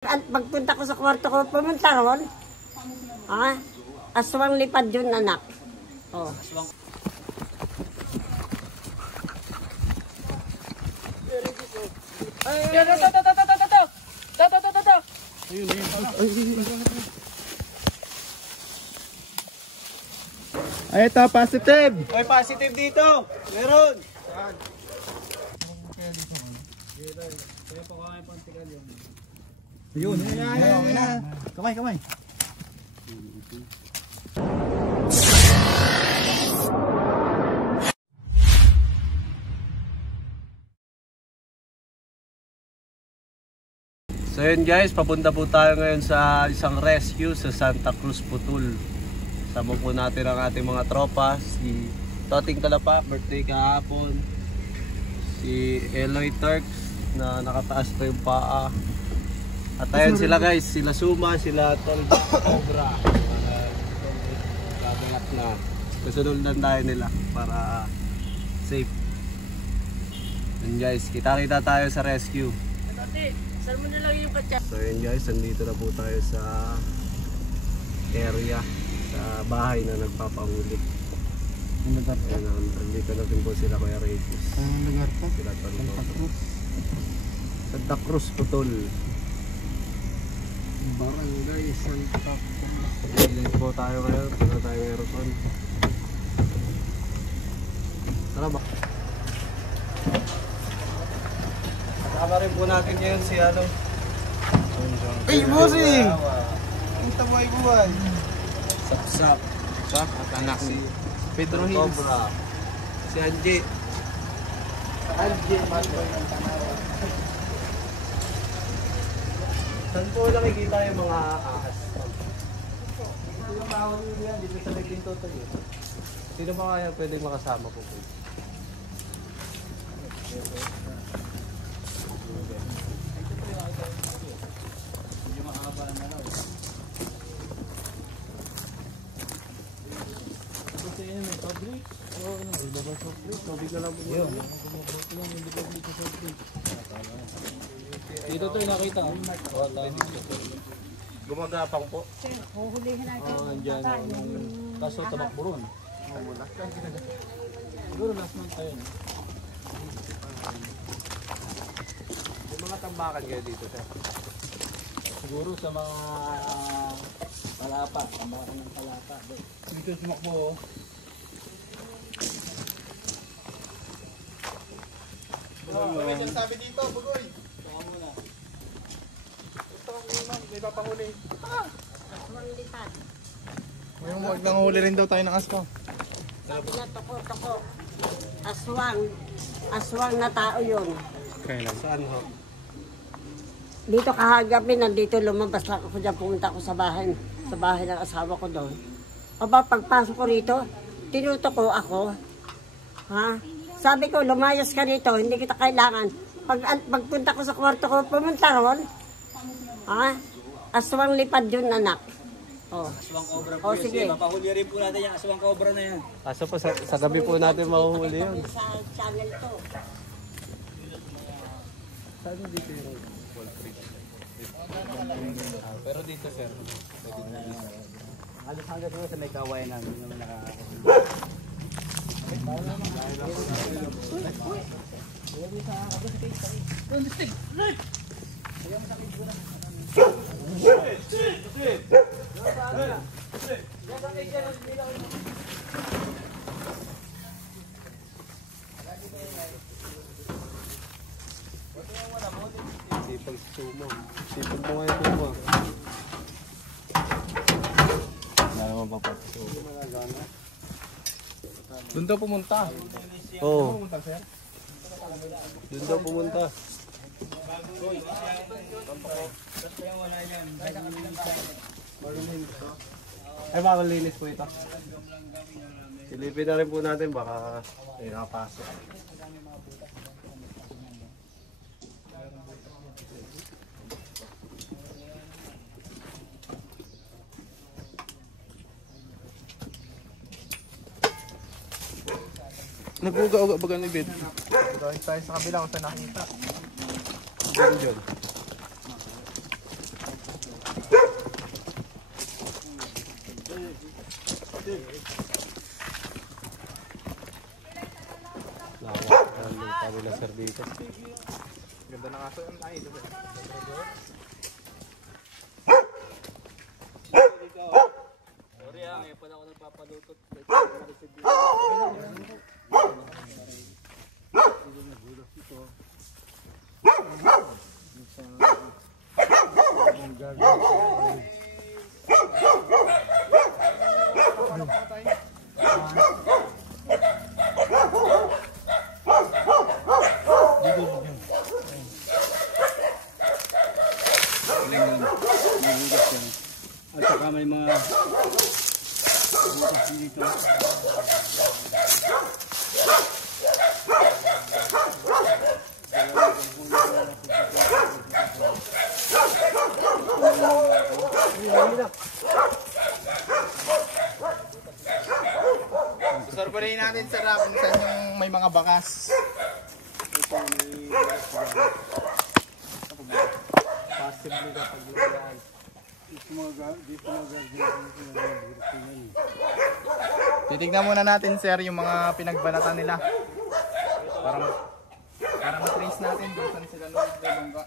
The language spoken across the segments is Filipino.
At pagpunta ko sa kwarto ko, pumunta ron. Aswang lipad yun, anak. Oh. Ay, ito, positive! May positive dito! Meron! Yun, yan. Kamay, kamay. So yun guys, papunta po tayo ngayon sa isang rescue sa Santa Cruz, Putul. Sama po natin ang ating mga tropa, si Toting Kalapa, birthday kahapon, si Eloy Turks na nakataas pa yung paa. At ayun sila guys, sila Suma, sila Tol Cobra. Gagangat na. Kasunuldan tayo nila para safe. Yun guys, kita-kita tayo sa rescue. Saan mo na lang yung katsa? So yun guys, nandito na po tayo sa area, sa bahay na nagpapahuli. Ayan, nandito na din po sila Kuya Regis. Anong lugar ka? Sila Santa Cruz. Santa Cruz, Putul. Barangay Santa Cruz. Dito po tayo ngayon, punta tayo Erson. Tara ba? Kasama rin po natin ngayon si ano. Ay, bossing! Ang tabay buwan. Sapsap. Sa at anak si Pedro Hills. Cobra. Si Anji. Saan po nakikita yung mga ahas? Ito yung tawag nyo yan, dito sa Laging Totoy. Sino ba kaya pwede makasama po po? Dito to nakita. Gumagapang po. Huhulihin natin. Andiyan. Kaso tamakbo ron. Siguro last month tayo. Yung mga tambakan kayo dito sir. Siguro sa mga palapa. Tambakan ng palapa. Dito tumakbo. May siyang sabi dito, Bugoy. Baka muna. Ito ang ma'am, may papahuli. Aswang lipad. May huwag nang huli rin daw tayo ng asko. Sabi na toko. Aswang na tao yun. Kailan? Saan ho? Dito kahagabi, nandito lumabas lang ako dyan, pumunta ako sa bahay ng asawa ko doon. Aba, pagpasok ko rito, tinutok ko ako. Sabi ko, lumayas ka rito, hindi kita kailangan. Pagpunta ko sa kwarto ko, pumunta ron. Aswang lipad yun, anak. Aswang cobra po Oh, yun. sige. Mapahuli rin po natin yung aswang cobra na yan. Kaso po sa gabi po natin mahuhuli yun. Sa channel to. Saan dito yung poultry? Pero dito sir, pwede na dito. Halos hanggang doon sa may kawayan namin yung Sipag sumo. Sipag mo ngayon sumo. Wala naman pa pa. Doon daw pumunta. Oo. Doon daw pumunta. Ay, makalinis po ito. Silipin na rin po natin, baka may nakapasok. Nag-uga-uga ba ganun, Bid? Dahil tayo sa kabila kung saan nakita. Diyan, diyan. Lawak ng lupa nila Servitas. Ganda ng aso yung ay. Sorry ngayon pa na ako nagpapalutot. At saka may mga dito. Survey natin sa rap kung saan yung may mga bakas. Possibly kapag lulaan. Titignan muna natin sir yung mga pinagbanatan nila. Para ma-trace natin kung saan sila lumabangga.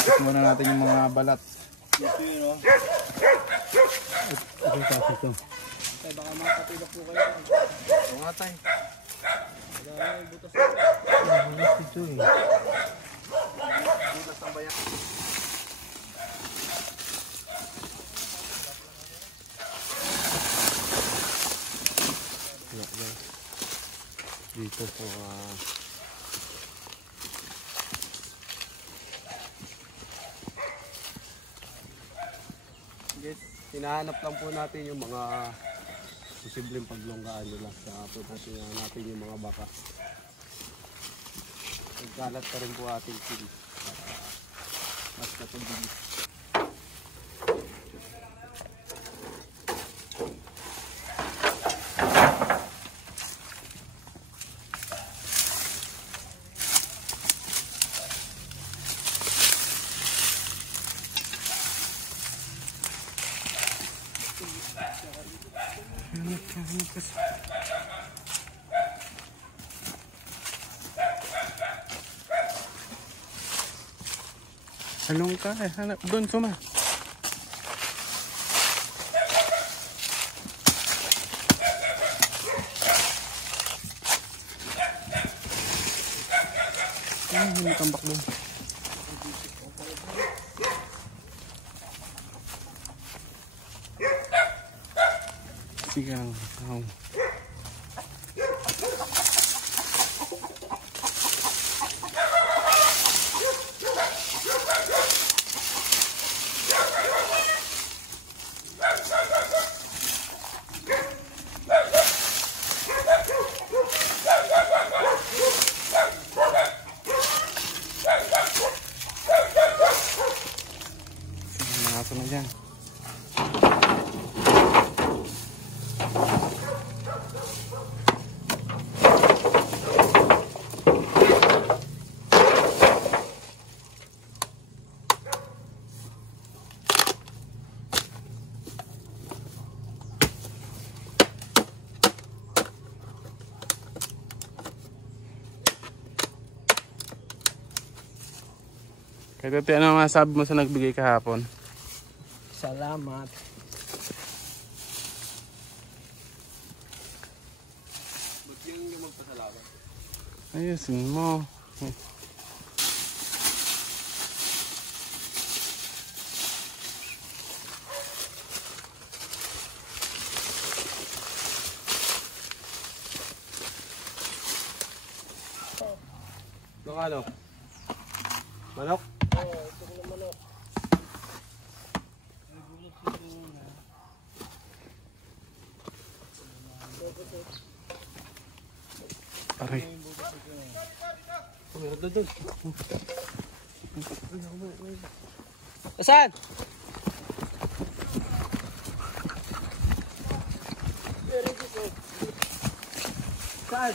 Check muna natin yung mga balat. Ito yun o. Ito kasi ito. Tay, baka makatulog po kayo. Oo nga tayo. Wala yung butas. Butas ito eh. Butas ng bayan. Dito sa guys, hinahanap lang po natin yung mga posibleng paglonggaan nila. Saka po natin yung mga baka. Nagkalat pa rin po ating team para mas natubilis. Anong ka eh? Hanap doon suma. Hindi tambak doon. Sigang tao. Mga na dyan. Kaya Tati, ano masabi mo sa nagbigay kahapon? Salamat. Ba't yung magpasalamat? Ayusin mo. Ano? Manok? Oo, ito na manok. Aray. Meron doon. Saan? Saan?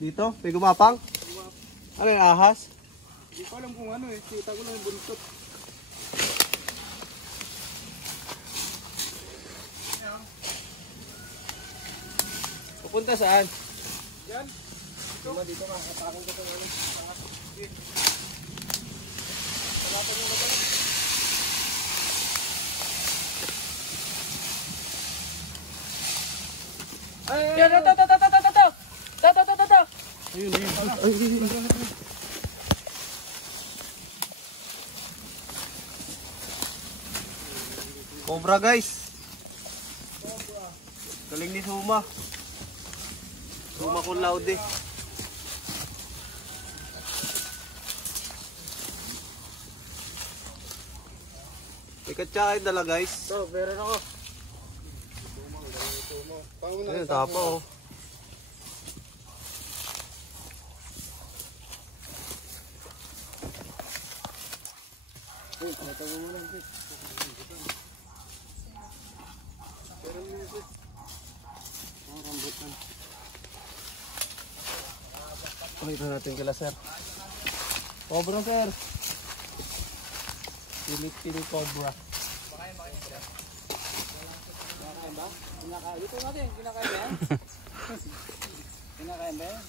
Dito? May gumapang? Ano yung ahas? Hindi ko alam kung ano eh. Kita ko lang yung buntot. Pupunta saan? Yan. Tuma dito ka. Atakin ko ito. Yan, ito. Ayun, ayun. Cobra guys. Galing ni Suma. Suma kung loud eh. May katsa kayo dala guys. Ito, meron ako. Ayun, tapa oh. Pakita natin kila sir. Cobra sir. Pilit cobra. Dito natin, kinakain ba yan? Kinakain ba yan?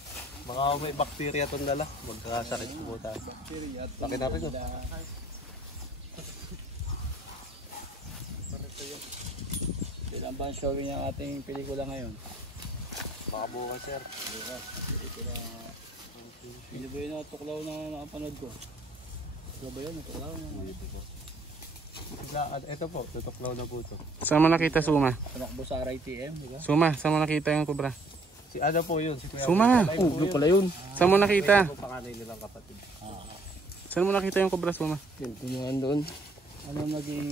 Baka may bacteria itong dala. Magkakasakit po tayo. Laki na rin oh. Kailan ba ang showing ng ating pelikula ngayon? Baka bukas sir. Pelikula... Hindi ba yun tuklaw na nakapanood ko? Tuklaw ba yun? Tuklaw na Ito po, tutuklaw na po ito. Saan mo nakita Suma? tumakbo sa RITM, di ba? Suma, saan mo nakita yung Cobra? Si ano po yun? Si Kuya Suma! Live po Pala yun. Saan mo nakita? Ito po panganay nilang kapatid. Saan mo nakita yung Cobra Suma? Yung doon. Ano naging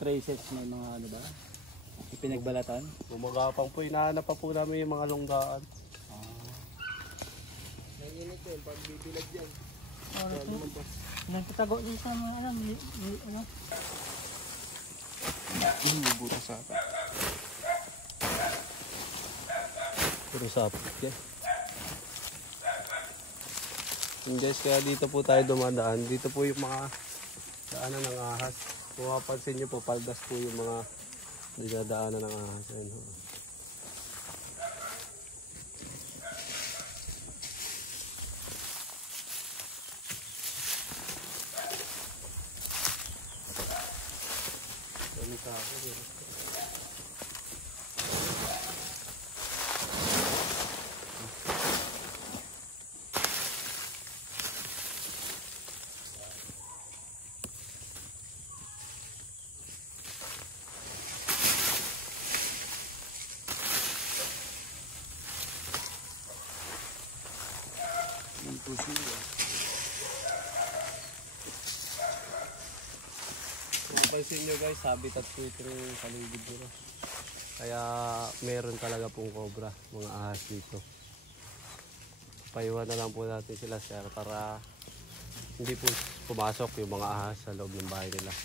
traces may mga ano ba? Ipinagbalatan? Gumagapang po, hinahanap pa po namin yung mga longgaan. Nagtatago din sa mga ano, ano? Buto sa akin. Puro sapit yan. Yung guys, kaya dito po tayo dumadaan. Dito po yung mga daanan ng ahas. Kung mapansin nyo po, paldas po yung mga dinadaanan ng ahas. Ayan, ho. Dami tao, eh. Kung pansin nyo guys, habitat po ito yung paligid nyo. Kaya meron talaga pong cobra, mga ahas dito. Paiwan na lang po natin sila sir para hindi po pumasok yung mga ahas sa loob ng bahay nila.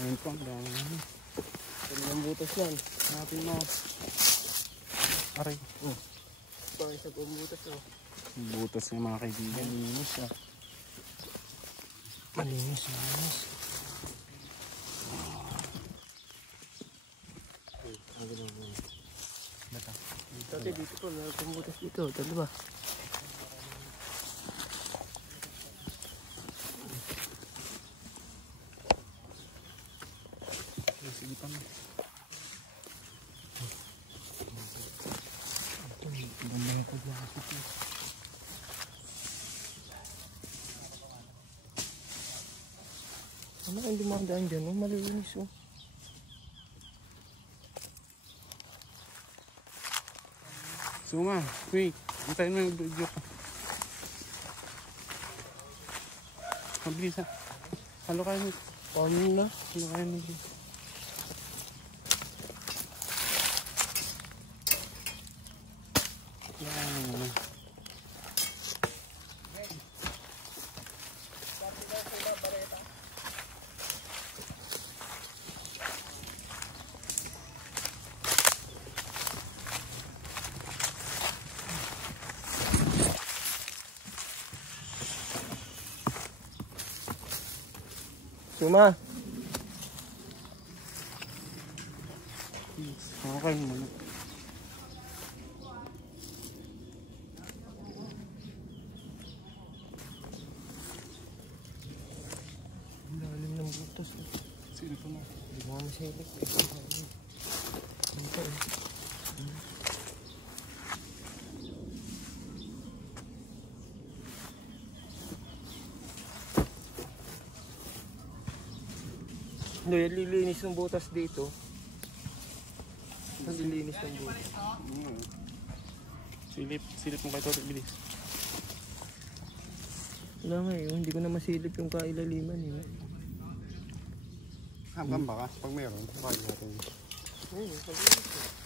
Ayun po, ang dami. Ang butas yan. Hanapin mo. Aray. Pang isang butas oh. Butas ng mga kaibigan. Malinis ah. Malinis. Dito po, meron butas dito. Dalawa. Sige pa mo. Gandang pagkakasip mo. Ano kang dumadaan dyan? Oh, malinis oh. Suma, quick. Antayin mo yung video ko. Mabilis ha. Halo kayo nito. Paano na? Halo kayo nito. Yan. Suma. Okay muna. Lalim ng butas. Sino pa na? Hindi mo masilip. Nililinis ng butas dito. Nililinis ng butas. Silip mo kayo ito, bilis. Wala nga eh, hindi ko na masilip yung kailaliman eh. Hanggang baka, pag meron, bakit natin? Ayun, pag-inis eh.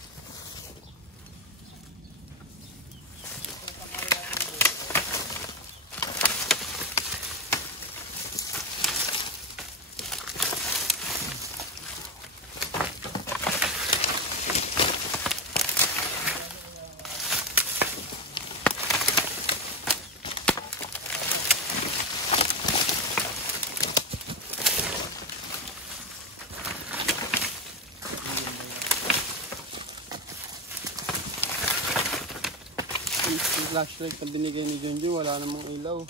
Yung flashlight pag binigay ni Junju, wala namang ilaw.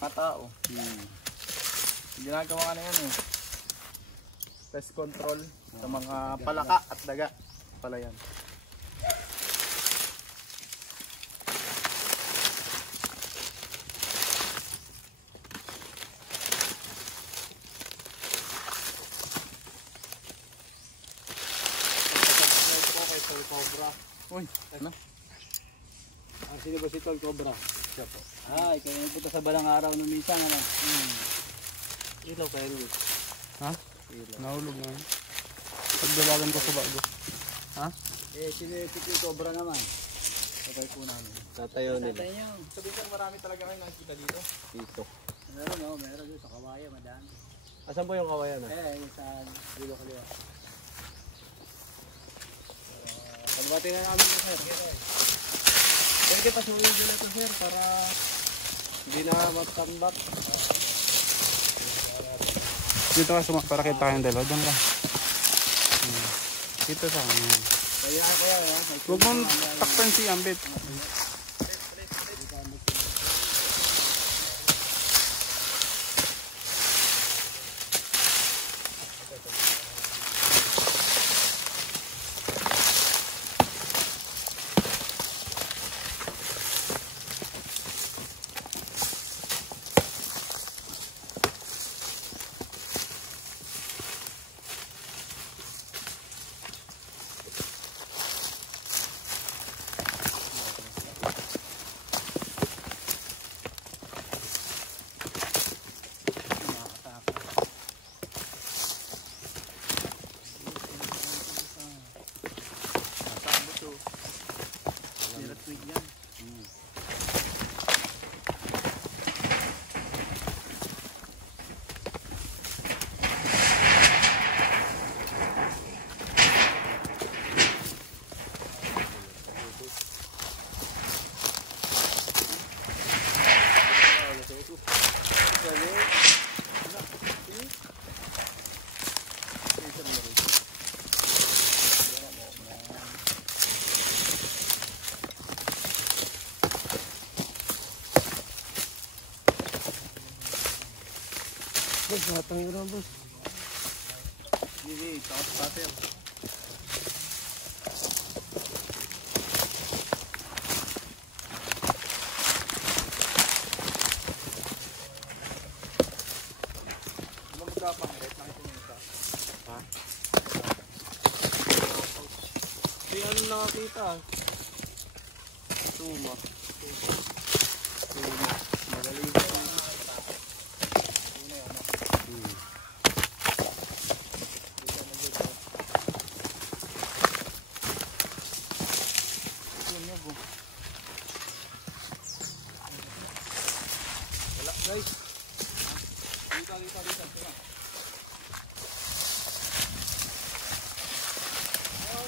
Patao. Ginagawa na yan eh. Pest control sa mga palaka at daga. Pala yan. Uy, ano? Sino ba si Tol Cobra? Siya po. Ikaw yung punta sa balang araw ng minsan, ano? Ilaw kayo Luis. Ha? Nahulog na yun. Pagdawagan ko sa bago. Ha? Sino yung si Cobra naman? Patay po namin. Tatayo nila. Patay niyo. Sabi ko marami talaga kayo nakikita dito. Dito. Meron doon sa Kawayan, madami. Asan po yung kawayan ah? Yung sa Dulo Kaliwa. Pagbati na namin ito, sir. Pwede pasukin nyo na ito sir para hindi na matambak. Dito ka para kita kayong dalawa. Doon ka. Dito sa akin. Kaya. Huwag mong takpan si Ambit. Boss, matang yun lang boss. Hindi, tapos pater. Magkapangirit, nakita niyo ito. Ha? Di ano nakakita? 2 Suma. Magaling ka. Wala guys. Dito.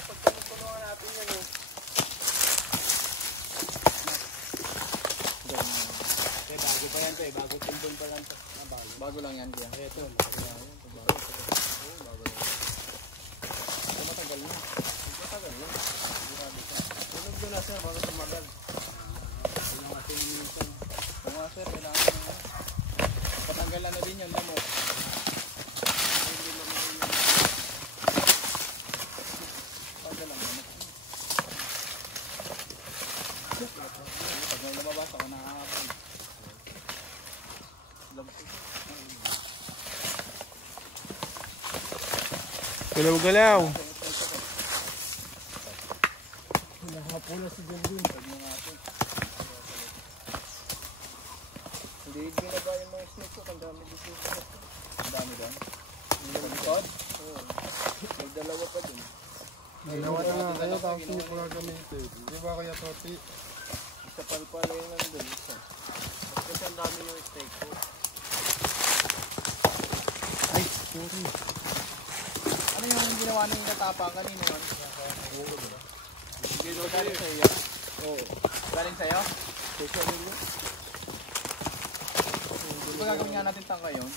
Pagkanupunuan natin yan oh. Bago pa yan to eh. Bago timbon pa lang to. Bago lang yan kuya. Ito. Bago lang. Matagal na. Matagal na. Grabe ka. Tulog doon na sir, bago tumagal. Ilang kasi minsan. Oo nga sir, kailangan na. Patanggalan na din yan, lamok. Patanggalan na. Pag may nababasa ko, nakakapal. Galaw-galaw. Hindi ginaba yung mga snake ko, ang dami dito. Ang dami doon. Ang likod? Oo. May dalawa pa dun. Dalawa na nga kayo, tapos hindi ko gagamitin. Di ba kaya toti? Isa palpala yung nandun. Isa. Kasi ang dami yung steak ko. Ay, sorry. Ano yung ginawa na yung natapang kanino? Galing sa'yo? Oo. Galing sa'yo? Social media? Di ba gagawin nga natin tangka yun?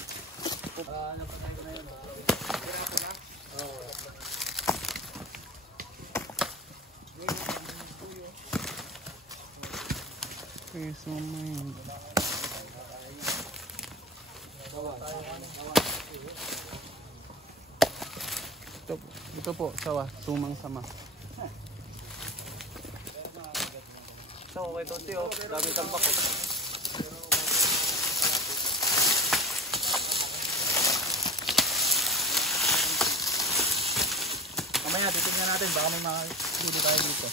Peso man. Ito po, sawa. Sumang sama. So, okay Toti oh. Dami tambak oh. Mamaya, titignan natin. Baka may mga huli tayo dito.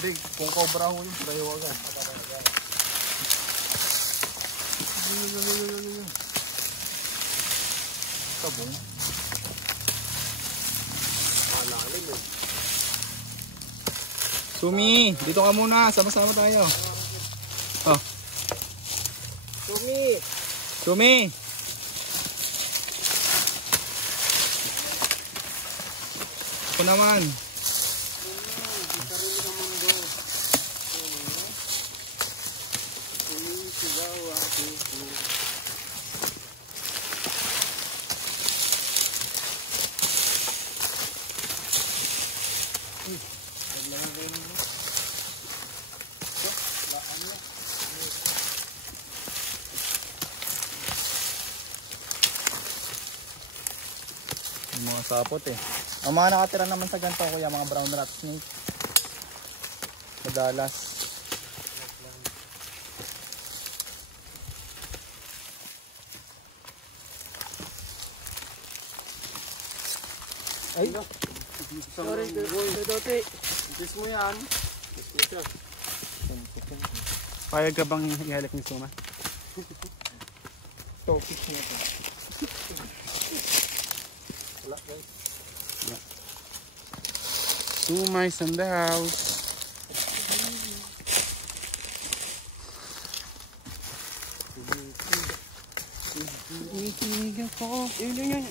Hindi, kung cobra ho yun, tayo agad. Tabong. Malalim eh. Sumi, dito ka muna. Sama-sama tayo. Oh. Sumi! Sumi! Ako naman. Yung mga sapot eh. Ang mga nakatira naman sa ganito kuya, mga brown rat snake. Madalas. Ay! Sorry, Toti. Itis mo yan. Payag ka bang ihalik ni Suma? Topic niya to. Wala guys. Suma is in the house. Ikinig ako. Yun.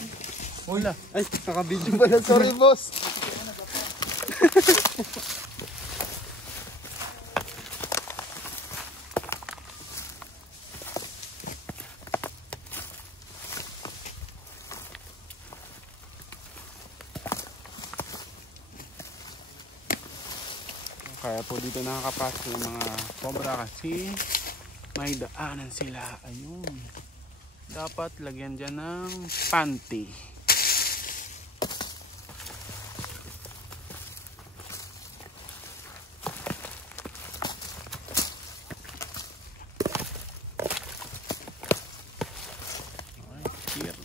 Wala. Ay, nakabidyo pala. Sorry, boss. Kaya po dito nakakapasok yung mga cobra kasi may daanan sila. Ayun. Dapat lagyan dyan ng panty. Okay, here.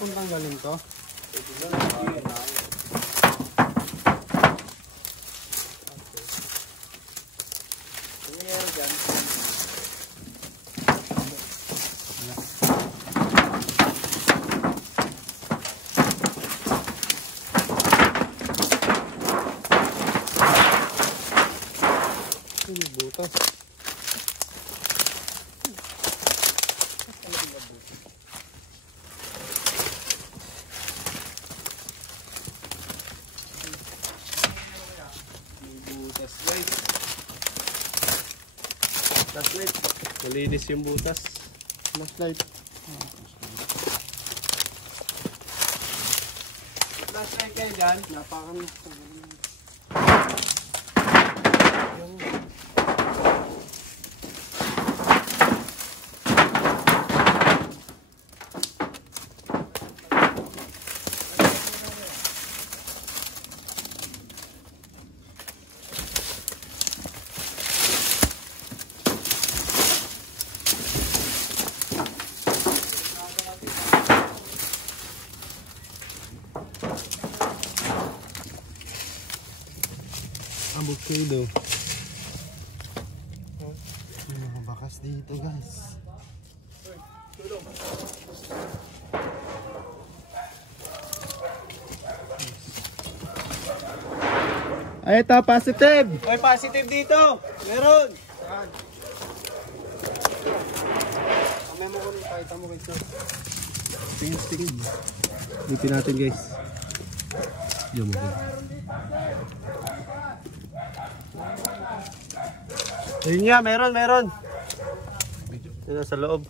pong tanggalin to? Butas. Butas guys. Flashlight. Malinis yung butas. Flashlight. Flashlight kayo dyan. Napakan. Avocado. May mga bakas dito guys. Ay, ito, positive! May positive dito. Meron. Kamay mo ko rin, pakita mo guys. Tingin. Lipin natin guys. Diyan mo. Ayun nga, meron. Yan nasa loob.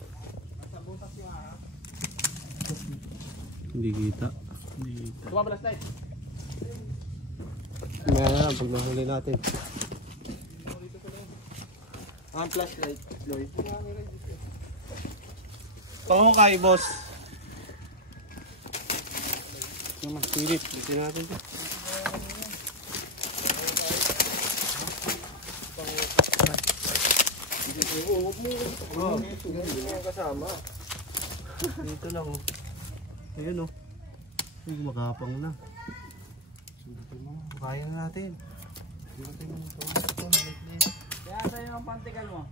Hindi kita. Mamaya na, pag nahuli natin. Ang flashlight, Lloyd. Pangukay, boss. Yung mas silip. Lipin natin ito. Kasama. Dito lang oh. Ayun oh. Ay, makapang na. Kaya na natin. Kaya sa'yo ang pantigal mo.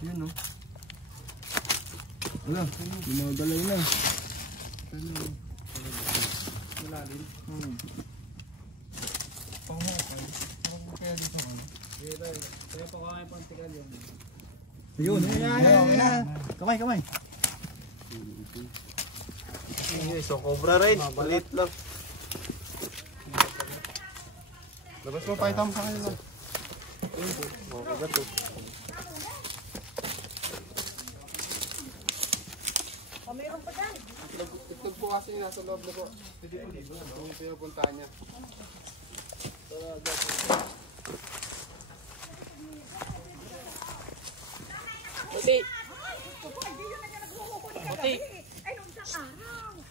Ayun oh. Wala, yung mga dalay na. Malalim. Kaya dito ano? Kaya pa kaya ang pantigal yun. Ayun, ayun. Kamay. Okay, so cobra rin. Malit lang. Labas mo, pakita mo sa kanila. Makagat oh. Itlog po kasi nasa loob na po. Hindi po dito. Kung pinupuntahan niya.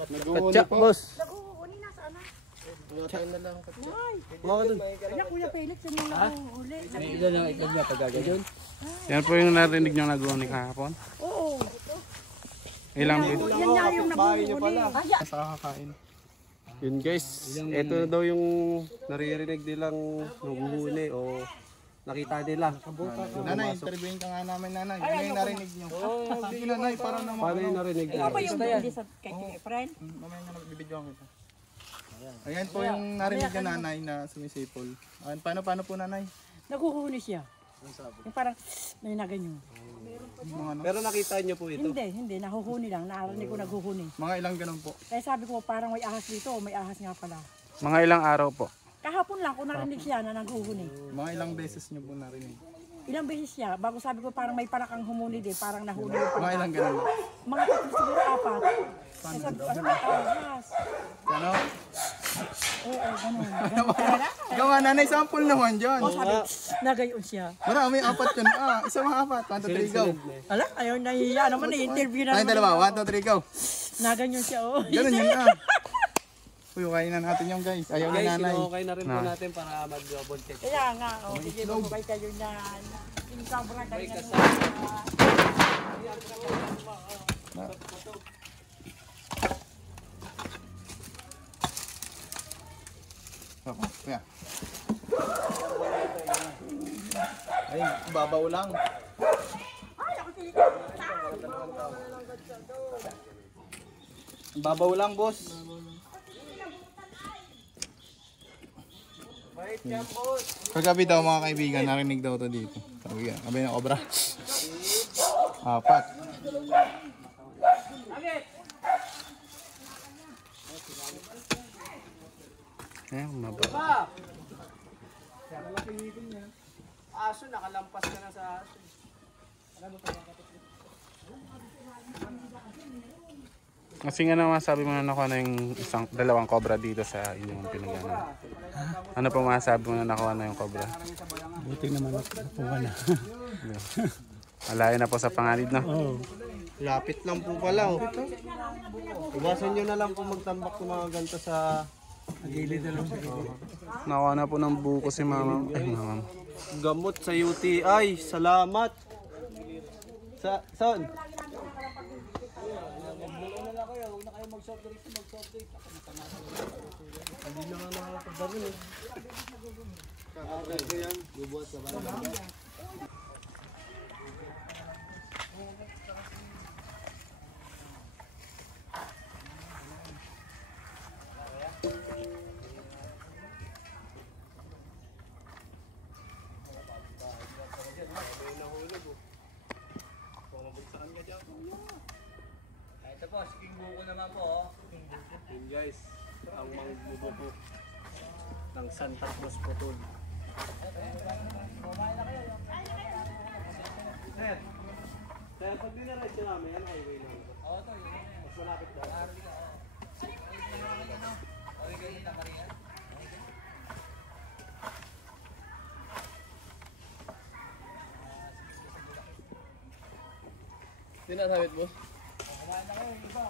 Nag-uuli Katsak, po. boss. Naguhuli na sana. Tayo na lang. Mga dun. Kaya Kuya Felix yung naguhuli. Ilan ang itlog niya pagkagayon? Yan po yung narinig nyo nag-uuni kahapon. Oo. Ilang bit? Yan nga yung naguhuli. Sa kakain. Yun guys. Ito na daw yung naririnig nilang naguhuli o nakita nila. Nanay, interviewin ka nga namin, nanay. Ano yung narinig niyo? Sige, nanay, para naman. Paano yung narinig Ano ba nila? yung hindi sa kay friend? Mamaya nga nagbibidyo kita. Ayan po yung narinig ka, nanay, na sumisipol. Ayan, paano po, nanay? Naguhuli siya. Yung parang may naganyo. Mga, ano? Pero nakita nyo po ito. Hindi, nahuhuni lang. Narinig ko naguhuni. Mga ilang ganun po. Kaya sabi ko parang may ahas dito, may ahas nga pala. Mga ilang araw po. Kahapon lang ko narinig siya na naguhuni. Mga ilang beses niyo po narinig. Ilang beses siya, bago sabi ko parang may palakang humuni din, parang nahuli yung Mga palaka. ilang ganun. Mga tatlo siguro apat. Kaya sabi ko, ano may ahas? Ano? Oo, ganun. Ikaw nga, nanay, sample naman dyan. O sabi, nagayon siya. Marami, apat yun. Isa mga apat. 1, 2, 3, go. Ala, ayaw nahihiya naman i-interview na Tayong naman. dalawa, 1, 2, 3, go. Naganyan siya, oh. Ganun yun na. Uy, kain na natin yung guys. Ayaw ni Guys, nanay. okay na rin po natin para mag-double check. Kaya nga, oh, sige, mabay kayo na. Yung sobra kayo na. Kuya. Ay, babaw lang. Babaw lang, boss. Kagabi daw mga kaibigan, narinig daw to dito. Sabi yan, kami ng obra. 4. Ayan, mababa. Aso, nakalampas ka na sa aso. Kasi nga naman sabi mo na nakuha na yung dalawang cobra dito sa inyong pinaganan. Ano pa masasabi mo na nakuha na yung cobra? Buti naman nakuha na. Malayo na po sa panganib, no? Oo. Lapit lang po pala. Oh. Iwasan nyo na lang po magtambak ng mga ganito sa Nagilid na lang sa gilid. Nakuha na po ng buko si mama. Ay, mama. gamot sa UTI. Salamat. Saan? Hindi na nga nakakapagdami eh. Kakagay ko yan. Bubuhat sa barangay. Ito po, siking buko naman po. Yun guys, ang mangbubuko ng Santa Cruz Putol. Sir, pag dinaretso namin, ano highway namin? Oo, ito. Mas malapit ba? Tinasabit boss?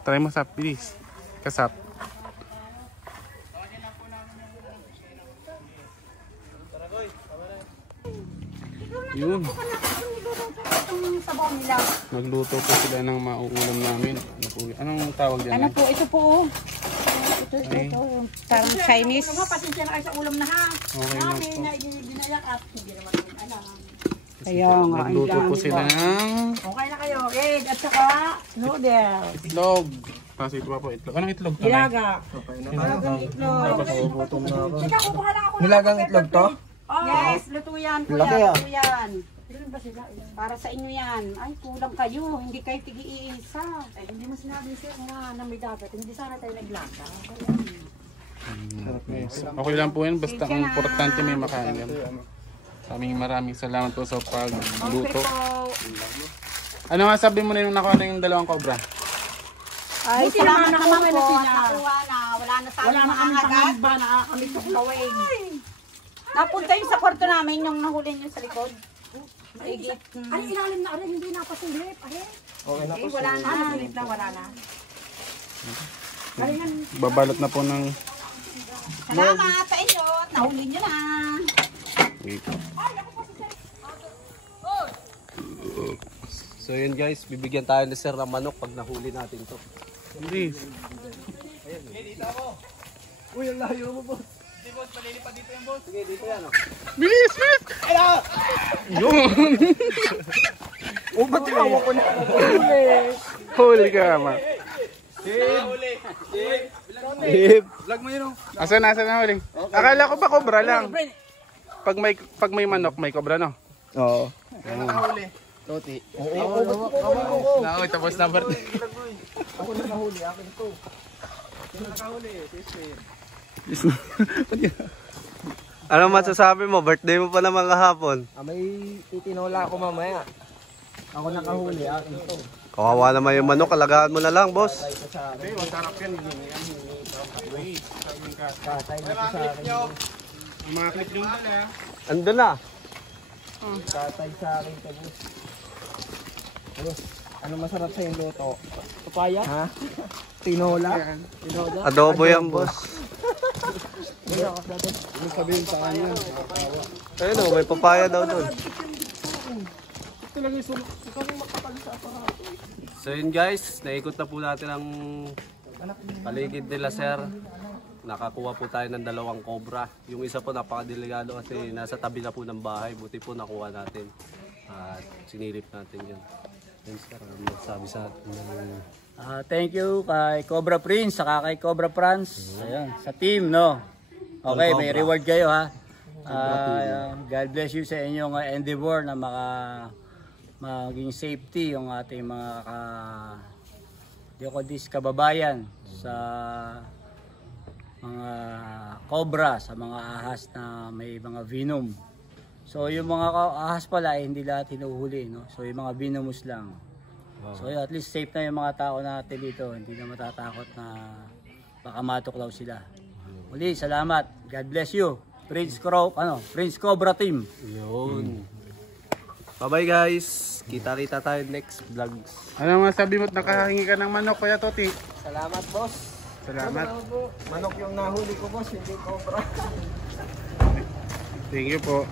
Try mo sap, bilis. Kasap. Yun. Sabaw nila. Nagluto po sila ng mauulam namin. Ano po, anong tawag dyan? Ano po, ito po. Ito. Parang Chinese. Pasensya na kayo sa ulam na ha. Okay na po. Binayak at hindi naman alam. Kaya nga, ang Nagluto po dami sila ba? ng Okay na kayo. Egg at saka noodles. itlog. Kasi ito pa po itlog. Anong itlog to? Nilaga. Nilagang itlog. Sige, kukuha lang ako. Nilagang itlog to? Yes, luto yan. Laki, Kuya, ah. luto yan. Ilan ba sila? Para sa inyo yan. Ay, kulang kayo. Hindi kayo tigi-iisa. Eh, hindi mo sinabi sir na may dapat. Hindi sana tayo naglaka. Okay lang po yun. Basta ang importante may makain. Maraming salamat po sa pagluto. Ano nga sabi mo na yung nakuha na yung dalawang cobra? Ay, Buti salamat naman naman nakakuha po. na sila. Nakuha na. Wala na sa Wala amin na kami mga agad. ba nakakamit sa kawin. Napunta yung sa kwarto namin yung nahuli niyo sa likod. Maigit. Ay, ilalim na rin, hindi napasilip. Ay, Okay na po. Wala na. napasilip na, wala na. Galingan. Babalot na po ng... Salamat sa inyo. At nahuli niyo na. So yun guys, bibigyan tayo ni Sir ng manok pag nahuli natin to. Please. Uy, ang layo mo boss. Hindi boss, malilipad dito yung boss. Sige, dito yan oh. Bilis! Bilis! Yun! Oh, ba't tawa ko na? Huli ka ma. Vlog mo yun oh. Asan na huli? Akala ko pa cobra lang. Pag may manok, may cobra no? Oo. Ano nakahuli? Toti. Oo. Naoy, tapos na birthday. Ako nakahuli, akin to. Sino nakahuli? Ano masasabi mo? Birthday mo pa naman kahapon. May titinola ako mamaya. Ako nakahuli, akin to. Kawawa naman yung manok, alagaan mo na lang boss. Hindi, masarap yan. Tatay na sa akin. Ang mga clip yung dala. Andun na. Tatay sa akin to, boss. Ano masarap sa yung luto? Papaya? Ha? Tinola? Tinola? Adobo yan boss. Ano sabihin sa kanya? Ayun o, may papaya daw doon. Talaga yung sulok. Ikaw yung makapal sa aparato. So yun guys, naikot na po natin ang paligid nila Sir. nakakuha po tayo ng 2 cobra. Yung isa po napakadelikado kasi nasa tabi na po ng bahay. Buti po nakuha natin. At sinilip natin yun. Yun sir, ano sabi sa atin? Thank you kay Cobra Prince, saka kay Cobra France. Ayan, sa team, no? Okay, may reward kayo ha. God bless you sa inyong endeavor na maging safety yung ating mga kababayan sa mga cobra, sa mga ahas na may mga venom. So yung mga ahas pala hindi lahat hinuhuli, no? So yung mga venomous lang. So at least safe na yung mga tao natin dito, hindi na matatakot na baka matuklaw sila. Muli, salamat. God bless you. Prince Cobra Team. Yun. Bye-bye guys. Kita-kita tayo next vlogs. Ano masabi mo't nakahingi ka ng manok, Kuya Toti? Salamat, boss. Salamat. Manok yung nahuli ko, boss, hindi cobra. Thank you po.